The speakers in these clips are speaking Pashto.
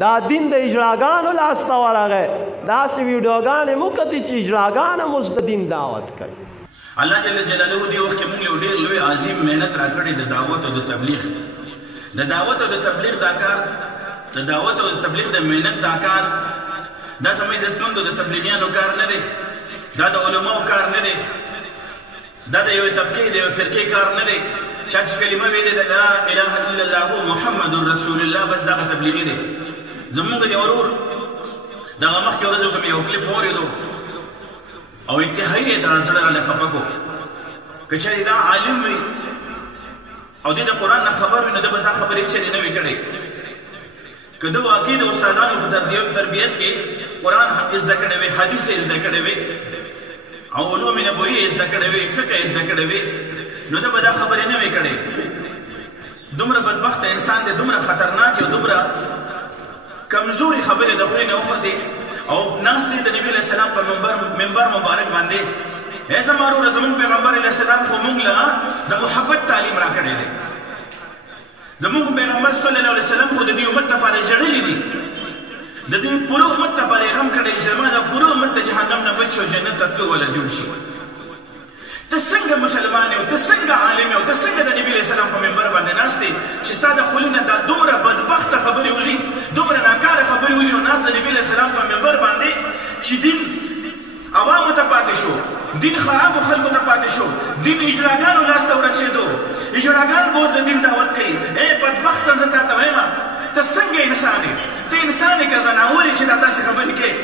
دا دین د اجراګانو لاس ته ورغی داسې ویډیوګانې مو کتې چې اجراګان هم اوس د دین دعوت کوي. الله جل جلاله دې وخت کې موږ له ډېر لوی عظیم محنت راکړی د دعوت او د تبلیغ د دعوت او د تبلیغ دا کار د دعوت او د تبلیغ د محنت دا کار دا زموږ عزتمندو د تبلیغیانو کار نه دی، دا د علماو کار نه دی، دا د یوې طبقې د یوې فرقې کار نه دی. چا چې کلمه ویلې ده لا اله الا الله محمد رسول الله بس دغه تبلیغي دی. زموږ د ورور دغه مخکې ورځو کې مې یو کلیپ واورېدو او انتهایي یې در زړه راله خفه کړو. که چېرې دا عالم وي او دې د قرآن نه خبر وي نو ده به دا خبرې چېرې نه وي کړې. که ده واقعي د استادانو په تربیت کې قرآن زده کړی وي، حدیث یې زده کړی وي او علوم نبوي یې زده کړی وي، فقه یې زده کړی وي نو ده به دا خبرې نه وي کړې. دومره بدبخته انسان دی، دومره خطرناک او دومره کمزوري خبرې د خولې نه وختې او ناست دی د نبي علیه السلام په منبر مبارک باندې. ای زما وروره زموږ پیغمبر علیه السلام خو موږ له د محبت تعلیم راکړی دی. زموږ پیغمبر صلی الله علیه وسلم خو د دې امت لپاره ژړلي دي، د دې پوره امت لپاره یې غم کړی چې زما دا پوره امت د جهنم نه بچ شي او جنت ته تلو ولا جوړ شي. ته څنګه مسلمان یې او ته څنګه عالم یې او ته څنګه د نبي علیه السلام په منبر باندې ناست دی چې ستا د خولې نه دا دومره بدبخته خبرې وځي، دومره ناکاره خبرې وځي او ناست د نبي علیه السلام په منبر باندې چې دین عوامو ته پاتې شو، دین خرابو خلکو ته پاتې شو، دین اجراګانو لاس ته ورسېدو، اجراګان به اوس د دین دعوت کوي. ای بدبخته زه تا ته وایم ته څنګه انسان یې؟ ته انسان یې که ځناور یې چې دا داسې خبرې کوې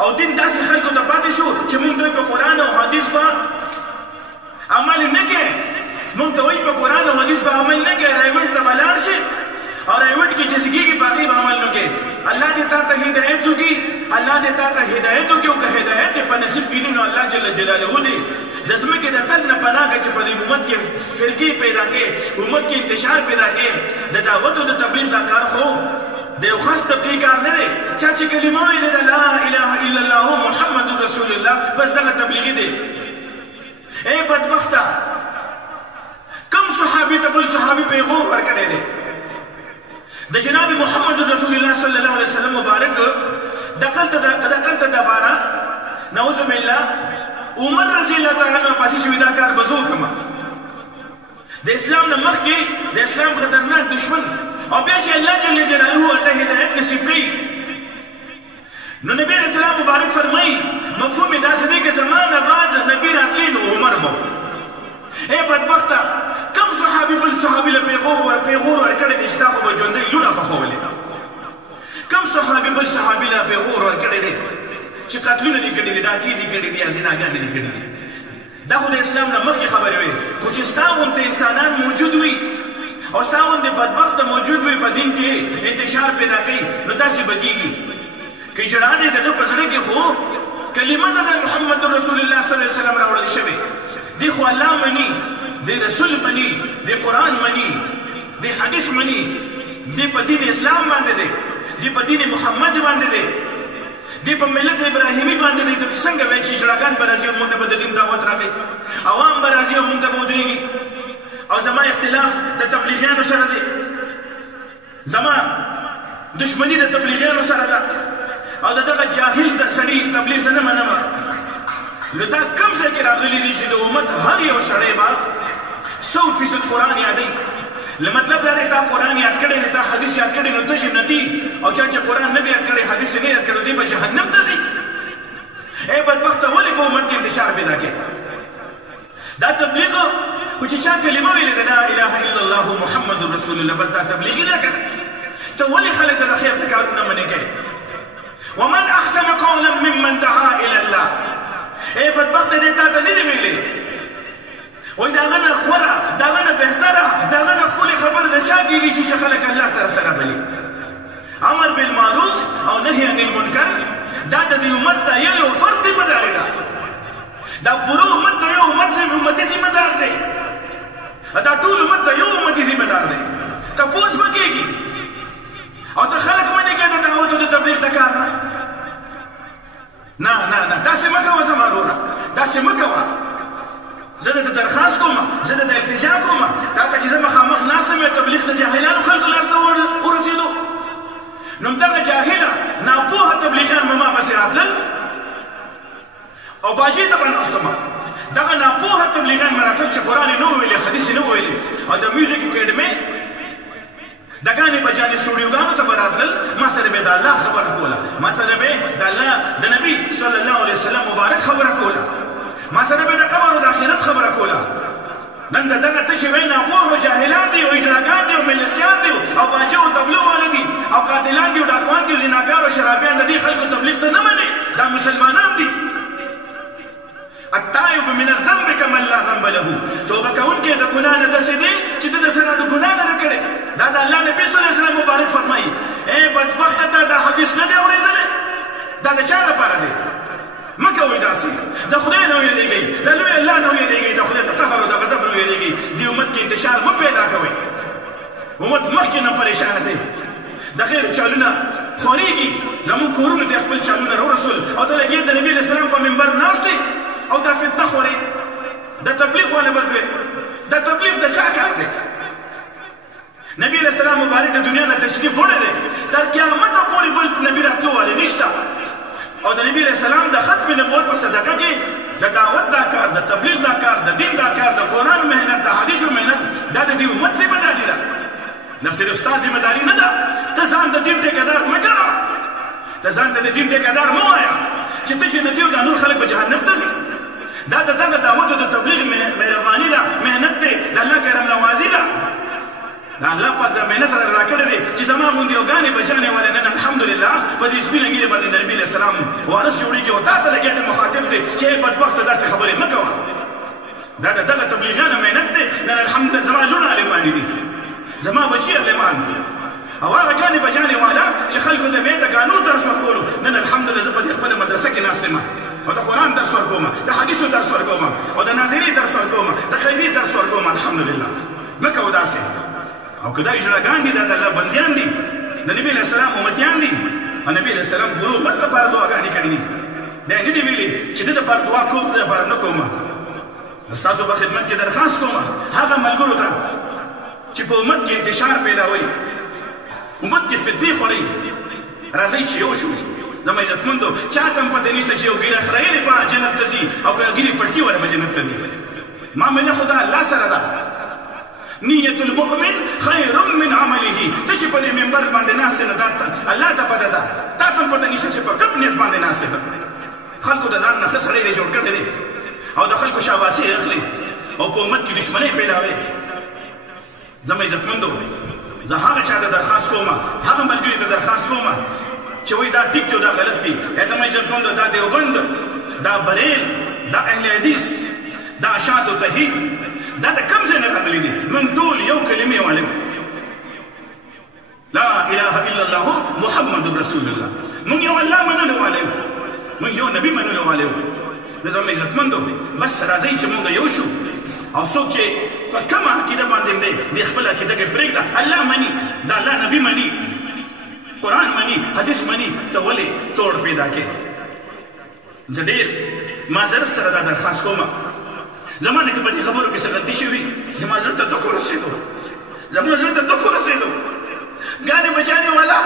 او دین داسې خلکو ته پاتې شو چې موږ دوی په قرآن او حدیث به عمل نه کوې. موږ ته وایي په قرآن او حدیث به عمل نه کوې، رایوټ ته به لاړ شي او رایوټ کې چې څه کېږي په هغې به عمل نه کوې. الله دې تا ته هدایت وکړي، الله دې تا ته هدایت وکړي او که هدایت دې په نصیب کړي نو الله جل جلاله دې د ځمکې د تل نه پناه کړي چې په دې امت کې فرقې پیدا کړي، امت کې انتشار پیدا کړي. د دعوت او د تبلیغ دا کار خو د یو خاص طبقې کار نه دی. چا چې کلمه ویلې ده لا اله الا الله محمد رسول الله بس دغه تبلیغي دی. ای بدبخته کوم صحابي ته بل صحابي پیغور ورکړی دی؟ د جناب محمد رسول الله صلی الله علیه وسلم مبارک دقلته دباره نعوذ بالله عمر رضی الله تعالی عنہ پاسې شوي دا کار به زه وکړم. د اسلام نه مخکې د اسلام خطرناک دشمن او بیا چې الله جل جلاله ورته هدایت نصیب کړي نو نبی علیه السلام مبارک فرمایي مفهوم یې داسې دی که زما نه بعد نبي راتلی نو عمر به ای بدبخته کم صحابي بل صحابي له پیغور ورکړی دی چې تا خو به ژوندی لوڼه خوښولې؟ کم صحابي بل صحابي له پیغور ورکړی دی چې قتلونه دي کړي دي، ډاکې دي کړي دي یا زناګانې دي کړي دي؟ دا خو د اسلام نه مخکې خبرې وې. خو چې ستا غوندې انسانان موجود وي او ستا غوندې بدبخته موجود وي په دین کې انتشار پیدا کوي نو داسې به کېږي. که ژړا دی د ده په زړه کې خو کلمه ده د محمد رسول الله صلی الله علیه وسلم راوړل شوې دی، خو الله مني، دی رسول مني، دی قرآن مني، دی حدیث مني، دی په دین اسلام باندې دی، دی په دین محمد باندې دی، دی په ملت ابراهیمي باندې دی. ته څنګه وایې چې اجراګان به راځي او موږ ته به د دین دعوت راکوي، عوام به راځي او موږ ته به ودرېږي؟ او زما اختلاف د تبلیغیانو سره دی، زما دشمني د تبلیغیانو سره ده او د دغه جاهل سړي تبلیغ زه نه منم. نو دا کوم ځای کې راغلي دي چې د امت هر یو سړی به 100% قرآن یادوي؟ مطلب دا دی تا قرآن یاد کړی دی، تا حدیث یاد کړی نو ته جنتي، او چا چې قرآن نه دی یاد کړی حدیث یې نه یاد کړی دی به جهنم ته ځي. ای بدبخته ولې په امت کې انتشار پیدا کوي؟ دا تبلیغ خو چې چا کلمه ویلې ده لا اله الا الله محمد رسول الله بس دا تبلیغي ده که نه؟ ته ولې خلک د خیر د کارونه منې کوي؟ ومن احسن قولا ممن دعا الى الله. ای بدبخته دې تا ته نه دي ویلې وایي د هغه نه غوره، د هغه نه بهتره، د هغه نه ښکلې خبره د چا کېږي چې خلک الله طرف ته رابلي؟ امر بالمعروف او نهي عن المنکر دا د دې امت ته یو فرض ذمهداري ده، دا پوره امت ته یو امتي ذمهدار دی، دا ټول امت ته یو امتي ذمهدار دی. تپوس به کېږي او ته خلک منې کوې د دعوت او د تبلیغ د کار نه. نه نه نه داسې مه کوه زما وروره، داسې مه کوه. زه درته درخواست کوم، زه درته التجا کوم تا ته چې زه مخامخ ناست یم تبلیغ د جاهلانو خلکو لاس ته ورسېدو راتلل او باجي ته به ناستم دغه ناپوهه تبلیغیان مې راتلل چې قرآن یې نه ویلې حدیث یې نه ویلې او د میوزیک اکیډمۍ دګانې بجانې سټوډیوګانو ته به راتلل ما سره به د الله خبره کوله ما سره به د الله د نبي صلی الله علیه وسلم مبارک خبره کوله ما سره به د قبر او د آخرت خبره کوله نن دغه ته چې وایي ناپوهه جاهلان دي او اجراګان دي او ملسیان دي او باجه او تبلیغ والا دي او قاتلان دي او ډاکوان دي او زناګار او شرابیان د دې خلکو تبلیغ ته نه مني دا مسلمانان دي التائب من الذنب كمن لا ذنب له توبه کوونکی د ګناه نه داسې دی چې د سره د ګناه نه کړي دا د الله نبی صلی الله علیه وسلم مبارک فرمایي اے بدبخت ته دا حدیث نه دی اورېدلی دا د چا لپاره دی مه کوئ داسې د خدای نه ویرېږئ د لوی الله نه ویرېږئ د خدای د قهر او د غضب نه ویرېږئ دې امت کې انتشار مه پیدا کوئ امت مخکې نه پریشانه دی د خیر چالونه خورېږي زموږ کورونو ته خپل چالونه راورسول او ته لګېږې د نبي علیه السلام په منبر ناست دی او دا فتنه خوري دا تبلیغ والا بدوي دا تبلیغ د چا کار دی نبی علیہ السلام مبارک د دنیا نه تشریف وړی دی تر قیامته پورې بل نبی راتلو والی نشته او د نبی علیہ السلام د ختم نبوت په صدقه کې د دعوت دا کار د تبلیغ دا کار د دین دا کار د قرآن محنت د حدیثو محنت دا د دې امت ذمهداري ده نه صرف ستا ذمهداري نه ده ته ځان د دین ټیکهدار مه ګڼه ته ځان ته د دین ټیکهدار مه وایه چې ته چې نه دی او دا نور خلک په جهنم ته ځي دا د دغه دعوت او د تبلیغ مهرباني ده محنت دی د الله کرم نوازي ده دا الله پاک دا محنت سره راکړی دی چې زما غوندې یوګانې بچانې والی نن الحمدلله په دې سپینه ږیرې باندې د نبي علیه السلام وارث جوړېږي او تا ته لګیا دی مخاطب دی چې ای بدبخته داسې خبرې مه کوه دا د دغه تبلیغیانو محنت دی نن الحمدلله زما لوڼه عالمانې دي زما بچي عالمان دي او هغه ګانې بچانې والا چې خلکو ته به یې د ګانو درس ورکولو نن الحمدلله زه په دې خپله مدرسه کې ناست یم او د قرآن درس ورکوم د حدیثو درس ورکوم او د ناظري درس ورکوم د خیري درس ورکوم الحمدلله مه کوو داسې او که دا اجراګان دي دا د الله بندیان دي د نبي علیه السلام امتیان دي او نبي علیه السلام ټولو امت لپاره دعاګانې کړي دي دا یې نه دي ویلي چې د دپاره دعا کوم د دپاره نه کوم ستاسو په خدمت کې درخواست کوم هغه ملګرو ته چې په امت کې انتشار پیداوي امت کې فتنې خورئ راځئ چې یو شو زما عزتمندو چاته هم پته نشته چې یو ګیره خریلې به جنت ته ځي او که ګیرې پټکي وله به جنت ته ځي معامله خو د الله سره ده نیت المؤمن خیر من عمله ته چې په دې منبر باندې ناست نه دا الله ته پته ده تا ته هم پته نشته چې په کوم نیت باندې ناست ده خلکو د ځان نه ښه سړی دی جوړ کړی دی او د خلکو شاباسي یې اخلي او په امت کې دشمنۍ پیداوي زما عزتمندو زه هغه چا ته درخواست کوم هغه ملګري ته درخواست کوم چې وایي دا ټیک دی دا غلط دی زما عزتمندو دا دیوبند دا بریل دا اهل حدیث دا اشاعت و توحید دا د کوم ځای نه راغلي دي موږ ټول یو کلمې والے لا اله الا الله محمد رسول الله موږ یو الله منلو والے موږ یو نبی منلو والے نو زما عزتمندو بس راځئ چې موږ یو شو او څوک چې په کومه عقیده باندې دی د خپل عقیده کې پرېږده الله مني دا الله نبی مني قرآن مني حدیث مني ته ولې توړ پیدا کې زه ډېر معذرت سره دا درخواست کوم زمانه کې په دې خبرو کې څه غلطي شوي زما زړه ته دک ورسېدو ګانې بچانې والا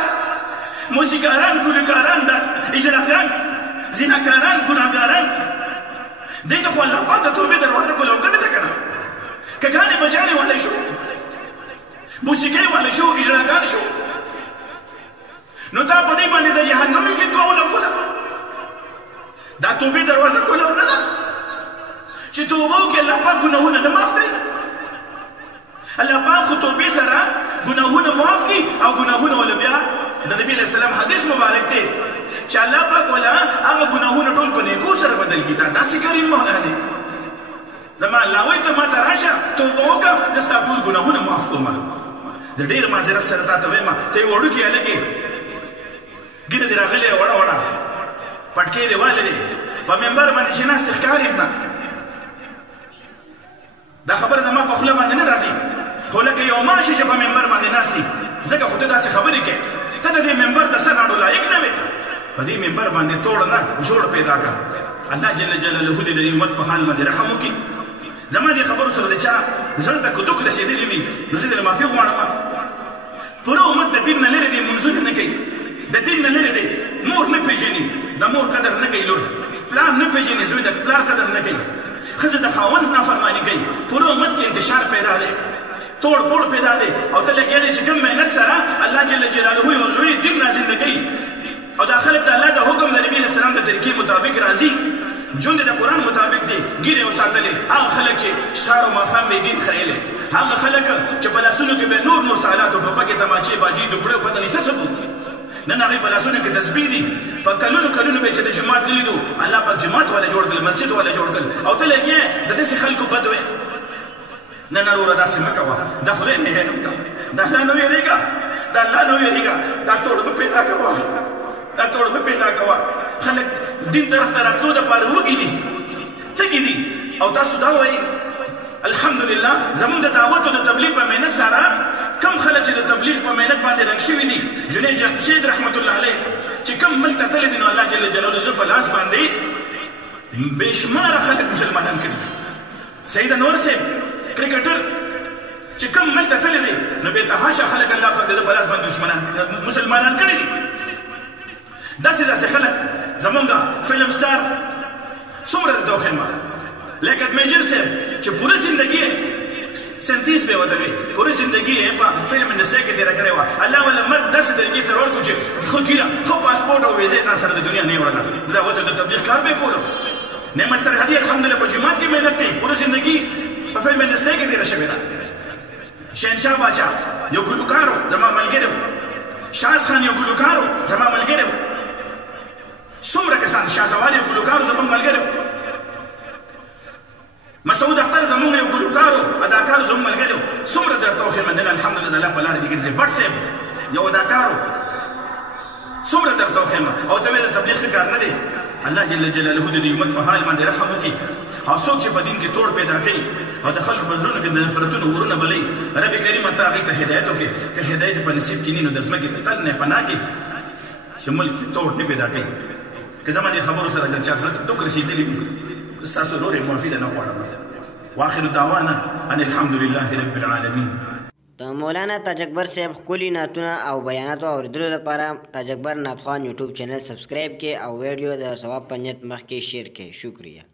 موسیقاران ګلوکاران دا اجراګان زناکاران ګناهګاران دې ته خو الله پاک د توبې دروازه کوله او کړې ده که نه که ګانې بچانې والا شو موسیقۍ والا شو اجراګان شو نو تا په دې باندې د جهنم فتوا ولګوله دا توبې دروازه کوله او نه ده چې توبه وکړي الله پاک ګناهونه نه معاف کوي الله پاک خو توبې سره ګناهونه معاف کړي او ګناهونه وله بیا د نبي علیه السلام حدیث مبارک دی چې الله پاک وله هغه ګناهونه ټول په نیکو سره بدل کړي دا داسې کریم مولا دی زما الله وایي ته ما ته راشه توبه وکړه زه ستا ټول ګناهونه معاف کوم زه ډېر معذرت سره تا ته وایم ته یې وړوکي هلکې ګیره دې راغلې وړه وړه پټکې دې والې په منبر باندې چې ناست ښکاري نه دا خبره زما په خوله باندې نه راځي خو لکه یو ماشي چې په منبر باندې ناست دي ځکه خو ته داسې خبرې کوې ته د دې منبر د سر اړو لایق نه وې په دې منبر باندې توړ نه جوړ پیدا کړه الله جل جلاله دې د دې امت په حال باندې رحم وکړي زما دې خبرو سره د چا زړه ته که دوک رسېدلي وي نو زه دې معافي غواړم پوره امت د دین نه لرې دی منځونه نه کوي د دین نه لرې دی مور نه پېژني د مور قدر نه کوي لور پلار نه پېژني زوی د پلار قدر نه کوي ښځه د خاوند نافرماني کوي پوره امت کې انتشار پیدا دی توڑ پوڑ پیدا دی او ته لګیا دی چې کوم محنت سره الله جل جلاله یو لوی دین نازل کوي او دا خلک د الله د حکم د نبی اسلام د طریقې مطابق راځي ژوند د قرآن مطابق دی ګیرې وساتلې هغه خلک چې شهر او ماښام به دین خیلی هغه خلک چې په لاسونو کې به نور سالات او ټوپکې تماچې باجي دوکړې او پته نه څه ثبوت نن هغوی په لاسونو کې تسبیح دي په کلونو کلونو به چې د جومات نه لیدو الله پاک جومات والا جوړ کړل مسجد والا جوړ کړل او ته لګیا د داسې خلکو بد وې نه نه وروره داسې مه کوه د خدای نه هېر کوه د الله نه وېرېږه د الله نه وېرېږه دا توړ مه پیدا کوه دا توړ مه پیدا کوه خلک دین طرف ته راتلو دپاره وږي دي تږي دي او تاسو دا وایي الحمدلله زمونږ د دعوت او د تبلیغ په محنت سره کم خلک چې د تبلیغ په محنت باندې رنګ شوي دي جنید جمشید رحمت الله علیه چې کم ملک ته تللی دي نو الله جل جلاله په لاس باندې بېشماره خلک مسلمانان کړي دي سید انور صاحب کرکټر چې کم ملک ته تللی دی نو بې تحاشه خلک الله پاک د ده په لاس باندې مسلمانان کړي دي داسې داسې خلک زمونږ فلم سټار څومره درته وښیم لیکن میجر صاحب چې پوره زندګي 37 به ودوي پوره زندګي یې په فلم انډسټري کې تېره کړې وه الله ولا مرګ داسې طریقې سره ورکړو چې ښه ګیره ښه پاسپورټ او ویزې ځان سره د دنیا نه یې وړله دا ورته د تبلیغ کار به یې کولو نعمت سرحدي الحمدلله په جومات کې محنت کوي پوره زندګي په فلم انډسټري کې تېره شوې ده شهنشاه باچا یو ګلوکار و زما ملګری و شاز خان یو ګلوکار و زما ملګری و څومره کسان شهزوال یو ګلوکار و زموږ ملګری و مسعود اختر زمونږ یو ګلوکار و اداکار زموږ ملګری و څومره درته وښیم نن الحمدلله د الله په لاره کې ګرځي بټ صاحب یو اداکار و څومره درته وښیم او ته وایې د تبلیغ ښه کار نه دی الله جل جلاله د دې امت په حال باندې رحم وکړي او څوک چې په دین کې توړ پیدا کوي او د خلکو په زړونو کې د نفرتونو اورونه بلوي رب کریم ته هغوی ته هدایت وکړي که هدایت په نصیب کې نه نو د ځمکې د تل نه پناه کړي چې ملک کې توړ نه پیدا کوي که زما دې خبرو سره د چا زړه ته ټوک رسېدلي وي ستاسو نور یې معافي ده نه غواړم واخر دعوانا ان الحمد لله رب العالمین د مولانا تاج اکبر صاحب ښکلي نعتونه او بیاناتو اورېدلو لپاره تاج اکبر نعت خوان یوټیوب چینل سبسکرایب کړئ او ویډیو د ثواب په نیت مخکې شیر کړئ. شکریہ.